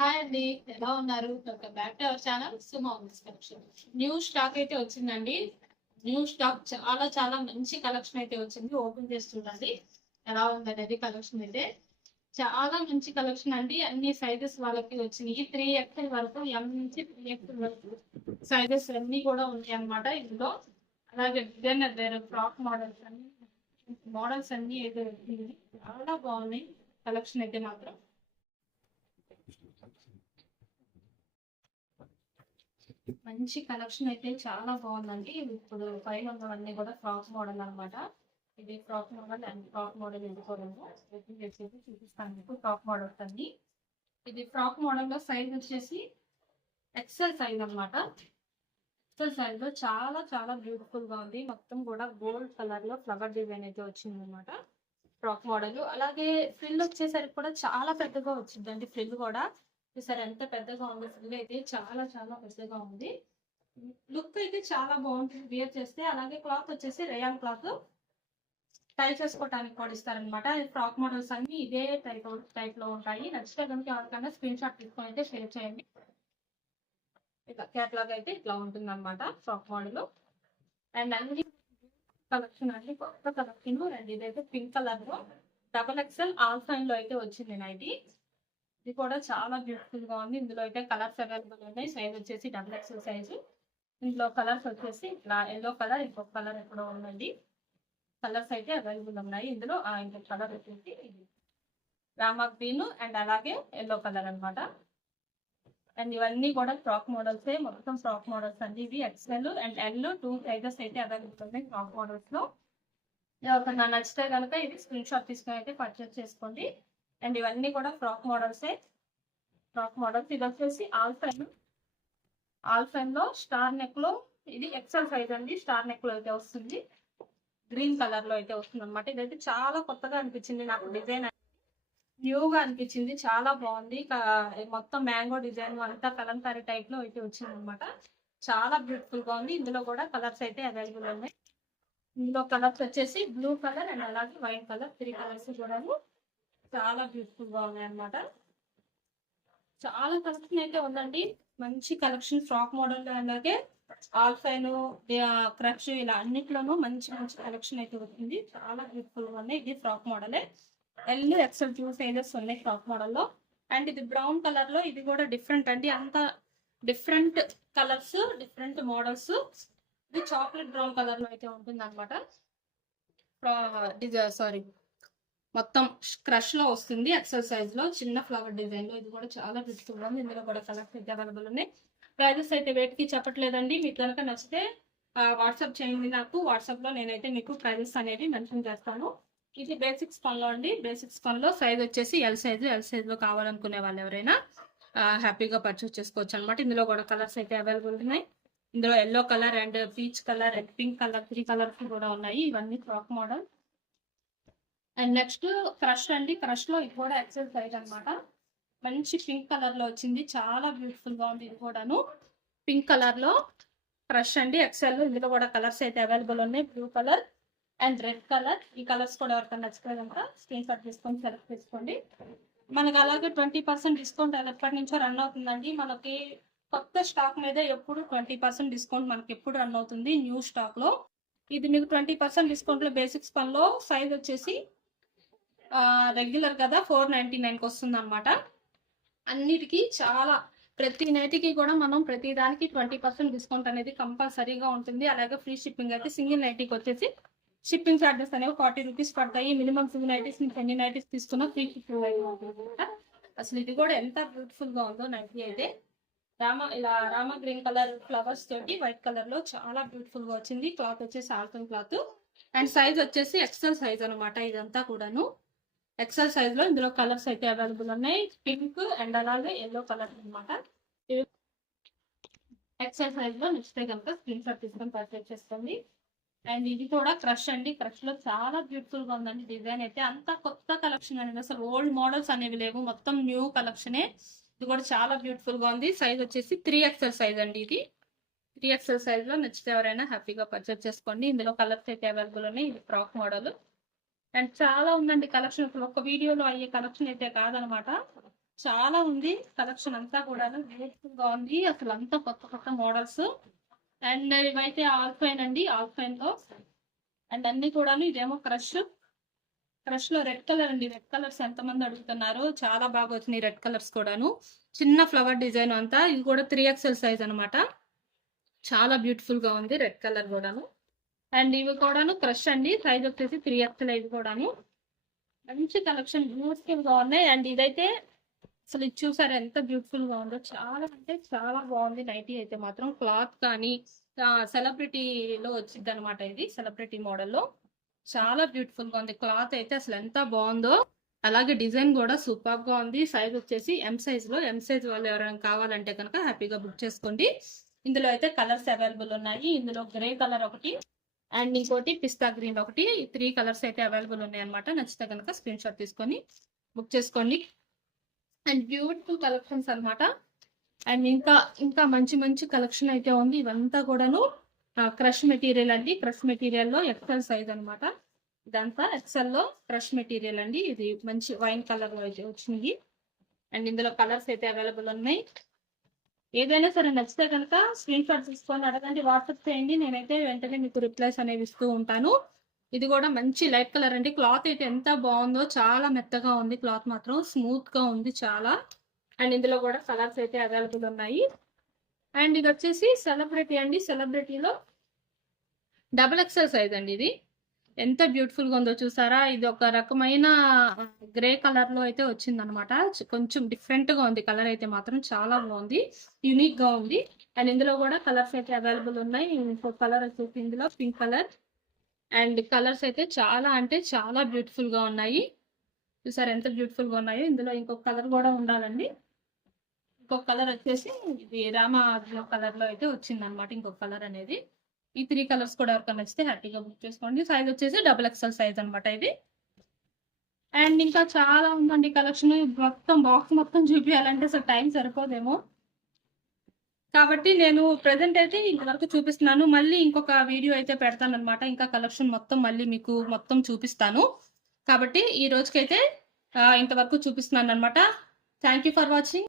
Hi అండి, ఎలా ఉన్నారు? Welcome back to our channel Suma women's collection. New stock అయితే వచ్చిందండి. న్యూ స్టాక్ చాలా చాలా మంచి కలెక్షన్ అయితే వచ్చింది. ఓపెన్ చేసి చూడండి ఎలా ఉందనేది. కలెక్షన్ అయితే చాలా మంచి కలెక్షన్ అండి. అన్ని సైజెస్ వాళ్ళకి వచ్చినాయి. 3XL వరకు, ఎం నుంచి 3XL వరకు సైజెస్ అన్ని కూడా ఉన్నాయి అన్నమాట ఇందులో. అలాగే డిజైనర్ వేరే ఫ్రాక్ మోడల్స్ అన్ని అయితే వచ్చినాయి. చాలా బాగున్నాయి కలెక్షన్ అయితే మాత్రం. మంచి కలెక్షన్ అయితే చాలా బాగుందండి. ఇప్పుడు పైన ఉన్నవన్నీ కూడా ఫ్రాక్ మోడల్ అనమాట. ఇది frock model and frock model ఎందుకోలేము చేసేసి చూపిస్తాను మీకు. ఫ్రాక్ మోడల్స్ అండి. ఇది ఫ్రాక్ మోడల్ లో సైజ్ వచ్చేసి ఎక్సెల్ సైజ్ అనమాట. ఎక్సెల్ సైజ్ లో చాలా చాలా బ్యూటిఫుల్ గా ఉంది. మొత్తం కూడా గోల్డ్ కలర్ లో ఫ్లవర్ డిజైన్ అయితే వచ్చింది అనమాట. Frock model. అలాగే ఫ్రిల్ వచ్చేసరికి కూడా చాలా పెద్దగా వచ్చిందండి. ఫ్రిల్ కూడా చూసారు ఎంత పెద్దగా ఉంది. ఫ్రిల్ అయితే చాలా చాలా పెద్దగా ఉంది. లుక్ అయితే చాలా బాగుంటుంది వేర్ చేస్తే. అలాగే క్లాత్ వచ్చేసి రేయాన్ క్లాత్. టై చేసుకోవడానికి కూడా ఇస్తారనమాట. ఫ్రాక్ మోడల్స్ అన్ని ఇదే టైప్ లో ఉంటాయి. నచ్చితే కనుక ఎవరికైనా స్క్రీన్ షాట్ తీసుకొని అయితే షేర్ చేయండి. ఇట్లా కేటలాగ్ అయితే ఇట్లా ఉంటుంది అనమాట ఫ్రాక్ మోడల్. అండ్ అన్ని కలెక్షన్ అండి, కొత్త కలెక్షన్. అండ్ ఇదైతే పింక్ కలర్ లో XXL ఆల్ సైన్ లో అయితే వచ్చింది నైటీ. ఇది కూడా చాలా బ్యూటిఫుల్ గా ఉంది. ఇందులో అయితే కలర్స్ అవైలబుల్ ఉన్నాయి. సైజ్ వచ్చేసి XXL సైజు. ఇందులో కలర్స్ వచ్చేసి ఇట్లా ఎల్లో కలర్, ఇంకొక కలర్ ఎక్కడో ఉందండి. కలర్స్ అయితే అవైలబుల్ ఉన్నాయి ఇందులో. ఇంకొక కలర్ వచ్చేసి ఇది రామా గ్రీన్ అండ్ అలాగే ఎల్లో కలర్ అనమాట. అండ్ ఇవన్నీ కూడా ఫ్రాక్ మోడల్స్. మొత్తం ఫ్రాక్ మోడల్స్ అండి. ఇవి XL అండ్ L 2 సైజెస్ అయితే అవైలబుల్ ఉన్నాయి ఫ్రాక్ మోడల్స్ లో. ఎవరికైనా నచ్చితే కనుక ఇది స్క్రీన్ షాట్ తీసుకొని అయితే పర్చేస్ చేసుకోండి. అండ్ ఇవన్నీ కూడా ఫ్రాక్ మోడల్సే. Frock models. ఇది వచ్చేసి ఆల్ ఫైన్ లో స్టార్ నెక్ లో. ఇది XL సైజ్ అండి. స్టార్ నెక్ లో అయితే వస్తుంది. గ్రీన్ కలర్ లో అయితే వస్తుంది అనమాట. ఇదైతే చాలా కొత్తగా అనిపించింది నాకు. డిజైన్ న్యూగా అనిపించింది. చాలా బాగుంది. మొత్తం మ్యాంగో డిజైన్ అంతా కలంకారీ టైప్ లో అయితే వచ్చింది అనమాట. చాలా బ్యూటిఫుల్ గా ఉంది. ఇందులో కూడా కలర్స్ అయితే అవైలబుల్ ఉన్నాయి. ఇందులో కలర్స్ వచ్చేసి బ్లూ కలర్ అండ్ అలాగే వైట్ కలర్, 3 కలర్స్ కూడా చాలా బ్యూటిఫుల్ గా ఉన్నాయి అనమాట. చాలా కలెక్షన్ అయితే ఉందండి. మంచి కలెక్షన్ ఫ్రాక్ మోడల్ అలాగే ఆల్ఫైన్, క్రష్ ఇలా అన్నిట్లోనూ మంచి మంచి కలెక్షన్ అయితే వచ్చింది. చాలా బ్యూటిఫుల్ గా ఉన్నాయి. ఇది ఫ్రాక్ మోడలే. L XL 2 సైజెస్ ఉన్నాయి ఫ్రాక్ మోడల్ లో. అండ్ ఇది బ్రౌన్ కలర్ లో. ఇది కూడా డిఫరెంట్ అండి. అంత డిఫరెంట్ కలర్స్, డిఫరెంట్ మోడల్స్. ఇది చాక్లెట్ బ్రౌన్ కలర్ లో అయితే ఉంటుంది అనమాట. సారీ, మొత్తం క్రష్ లో వస్తుంది. ఎక్సెల్ సైజ్ లో చిన్న ఫ్లవర్ డిజైన్ లో. ఇది కూడా చాలా బ్యూటిఫుల్ గా ఉంది. ఇందులో కూడా కలర్స్ అయితే అవైలబుల్ ఉన్నాయి. ప్రైజెస్ అయితే వేటికి చెప్పట్లేదండి. మీకు కనుక నచ్చితే వాట్సాప్ చేయండి నాకు. వాట్సాప్ లో నేనైతే మీకు ప్రైజెస్ అనేవి మెన్షన్ చేస్తాను. ఇది బేసిక్స్ స్పన్ లో అండి. బేసిక్స్ స్పన్ లో సైజ్ వచ్చేసి ఎల్ సైజ్ లో కావాలనుకునే వాళ్ళు ఎవరైనా హ్యాపీగా పర్చేస్ చేసుకోవచ్చు అనమాట. ఇందులో కూడా కలర్స్ అయితే అవైలబుల్ ఉన్నాయి. ఇందులో yellow colour and peach colour and pink colour, 3 colours కూడా ఉన్నాయి. ఇవన్నీ frock model. And next crush అండి. క్రష్ లో ఇది కూడా ఎక్సెల్ సైజ్ అనమాట. మంచి పింక్ కలర్ లో వచ్చింది. చాలా బ్యూటిఫుల్ గా ఉంది. ఇది కూడాను పింక్ కలర్ లో క్రష్ అండి. XL. ఇందులో కూడా కలర్స్ అయితే అవైలబుల్ ఉన్నాయి. Blue colour and red colour. ఈ కలర్స్ కూడా ఎవరికైనా నచ్చితే కనుక స్క్రీన్ షాట్ తీసుకొని సెలెక్ట్ చేసుకోండి. మనకు అలాగే 20% డిస్కౌంట్ ఎప్పటి నుంచో రన్ అవుతుందండి. మనకి కొత్త స్టాక్ మీద ఎప్పుడు 20% డిస్కౌంట్ మనకి ఎప్పుడు రన్ అవుతుంది న్యూ స్టాక్ లో. ఇది మీకు 20% డిస్కౌంట్ లో బేసిక్స్ పన్ లో సైజ్ వచ్చేసి రెగ్యులర్ కదా 499కి వస్తుంది అనమాట. అన్నిటికీ చాలా ప్రతి నైటీకి కూడా మనం ప్రతి దానికి 20% డిస్కౌంట్ అనేది కంపల్సరీగా ఉంటుంది. అలాగే ఫ్రీ షిప్పింగ్ అయితే సింగిల్ నైటీకి వచ్చేసి షిప్పింగ్ చార్జెస్ అనేవి 40 రూపీస్ పడతాయి. మినిమం 2 నైటీస్ నుంచి ఎన్ని నైటీస్ తీసుకున్నా ఫ్రీ షిప్పింగ్ అయితే. అసలు ఇది కూడా ఎంత బ్యూటిఫుల్ గా ఉందో నైటీ అయితే. రామా గ్రీన్ కలర్ ఫ్లవర్స్ తోటి వైట్ కలర్ లో చాలా బ్యూటిఫుల్ గా వచ్చింది. క్లాత్ వచ్చేసి ఆల్టన్ క్లాత్ అండ్ సైజ్ వచ్చేసి XL సైజ్ అనమాట. ఇదంతా కూడాను XL సైజ్ లో. ఇందులో కలర్స్ అయితే అవైలబుల్ ఉన్నాయి. పింక్ అండ్ అలాగే ఎల్లో కలర్ అనమాట. XL సైజ్ లో నచ్చితే కనుక స్క్రీన్ షాట్ తీసుకొని పర్చేస్ చేసుకోండి. అండ్ ఇది కూడా క్రష్ అండి. క్రష్ లో చాలా బ్యూటిఫుల్ గా ఉందండి. డిజైన్ అయితే అంత కొత్త కలెక్షన్ అనేది. అసలు ఓల్డ్ మోడల్స్ అనేవి లేవు. మొత్తం న్యూ కలెక్షనే. ఇది కూడా చాలా బ్యూటిఫుల్ గా ఉంది. సైజ్ వచ్చేసి 3XL సైజ్ అండి. ఇది 3XL సైజ్ లో నచ్చితే ఎవరైనా హ్యాపీగా పర్చేస్ చేసుకోండి. ఇందులో కలర్స్ అయితే అవైలబుల్ ఉన్నాయి. ఇది ఫ్రాక్ మోడల్. అండ్ చాలా ఉందండి కలెక్షన్. ఒక వీడియోలో అయ్యే కలెక్షన్ అయితే కాదనమాట. చాలా ఉంది కలెక్షన్ అంతా కూడా బ్యూటిఫుల్ గా ఉంది. అసలు అంతా కొత్త కొత్త మోడల్స్. అండ్ ఇవైతే ఆల్ఫైన్ అండి, ఆల్ఫైన్ లో. అండ్ అన్ని కూడాను ఇదేమో క్రష్ లో రెడ్ కలర్ అండి. రెడ్ కలర్స్ ఎంతమంది అడుగుతున్నారు, చాలా బాగా వచ్చినాయి రెడ్ కలర్స్ కూడాను. చిన్న ఫ్లవర్ డిజైన్ అంతా. ఇది కూడా 3XL సైజ్ అనమాట. చాలా బ్యూటిఫుల్ గా ఉంది రెడ్ కలర్ కూడాను. అండ్ ఇవి కూడాను క్రష్ అండి, సైజ్ వచ్చేసి 3XL. ఇవి కూడాను మంచి కలెక్షన్, బ్యూటిఫుల్ గా ఉన్నాయి. అండ్ ఇదైతే అసలు ఇది చూసారు ఎంత బ్యూటిఫుల్ గా ఉందో, చాలా అంటే చాలా బాగుంది. నైటీ అయితే మాత్రం క్లాత్ కానీ సెలబ్రిటీలో వచ్చింది అనమాట. ఇది సెలబ్రిటీ మోడల్లో చాలా బ్యూటిఫుల్ గా ఉంది. క్లాత్ అయితే అసలు ఎంత బాగుందో, అలాగే డిజైన్ కూడా సూపర్ గా ఉంది. సైజ్ వచ్చేసి ఎం సైజ్ లో. ఎం సైజ్ వాళ్ళు ఎవరైనా కావాలంటే కనుక హ్యాపీగా బుక్ చేసుకోండి. ఇందులో అయితే కలర్స్ అవైలబుల్ ఉన్నాయి. ఇందులో గ్రే కలర్ ఒకటి అండ్ ఇంకోటి పిస్తా గ్రీన్ ఒకటి, 3 కలర్స్ అయితే అవైలబుల్ ఉన్నాయి అనమాట. నచ్చితే కనుక స్క్రీన్ షాట్ తీసుకొని బుక్ చేసుకోండి. అండ్ బ్యూటిఫుల్ కలెక్షన్స్ అనమాట. అండ్ ఇంకా ఇంకా మంచి మంచి కలెక్షన్ అయితే ఉంది. ఇవంతా కూడాను క్రష్ మెటీరియల్ అండి. క్రష్ మెటీరియల్ లో ఎక్సెల్ సైజ్ అనమాట. ఇదంతా ఎక్సెల్ లో క్రష్ మెటీరియల్ అండి. ఇది మంచి వైన్ కలర్ లో అయితే వచ్చింది. అండ్ ఇందులో కలర్స్ అయితే అవైలబుల్ ఉన్నాయి. ఏదైనా సరే నచ్చితే కనుక స్క్రీన్ షాట్ తీసుకొని అడగండి, వాట్సాప్ చేయండి. నేనైతే వెంటనే మీకు రిప్లైస్ అనేవి ఇస్తూ ఉంటాను. ఇది కూడా మంచి లైట్ కలర్ అండి. క్లాత్ అయితే ఎంత బాగుందో, చాలా మెత్తగా ఉంది. క్లాత్ మాత్రం స్మూత్ గా ఉంది చాలా. అండ్ ఇందులో కూడా కలర్స్ అయితే అవైలబుల్ ఉన్నాయి. అండ్ ఇది వచ్చేసి సెలబ్రిటీ అండి. సెలబ్రిటీలో XXL సైజ్ అండి. ఇది ఎంత బ్యూటిఫుల్ గా ఉందో చూసారా. ఇది ఒక రకమైన గ్రే కలర్ లో అయితే వచ్చింది అనమాట. కొంచెం డిఫరెంట్ గా ఉంది కలర్ అయితే మాత్రం, చాలా బాగుంది, యూనిక్ గా ఉంది. అండ్ ఇందులో కూడా కలర్స్ అయితే అవైలబుల్ ఉన్నాయి. ఇంకో కలర్ వచ్చేసి ఇందులో పింక్ కలర్. అండ్ కలర్స్ అయితే చాలా అంటే చాలా బ్యూటిఫుల్ గా ఉన్నాయి. చూసారు ఎంత బ్యూటిఫుల్ గా ఉన్నాయో. ఇందులో ఇంకొక కలర్ కూడా ఉండాలండి. ఇంకొక కలర్ వచ్చేసి ఇది రామా కలర్ లో అయితే వచ్చింది అనమాట. ఇంకొక కలర్ అనేది. ఈ 3 కలర్స్ కూడా ఎవరికైనా నచ్చితే హ్యాపీగా బుక్ చేసుకోండి. సైజ్ వచ్చేసి XXL సైజ్ అనమాట ఇది. అండ్ ఇంకా చాలా ఉందండి కలెక్షన్. మొత్తం బాక్స్ మొత్తం చూపించాలంటే అసలు టైం సరిపోదేమో. కాబట్టి నేను ప్రెసెంట్ అయితే ఇంతవరకు చూపిస్తున్నాను. మళ్ళీ ఇంకొక వీడియో అయితే పెడతాను అనమాట. ఇంకా కలెక్షన్ మొత్తం మళ్ళీ మీకు మొత్తం చూపిస్తాను. కాబట్టి ఈ రోజుకైతే ఇంతవరకు చూపిస్తున్నాను అనమాట. Thank you for watching.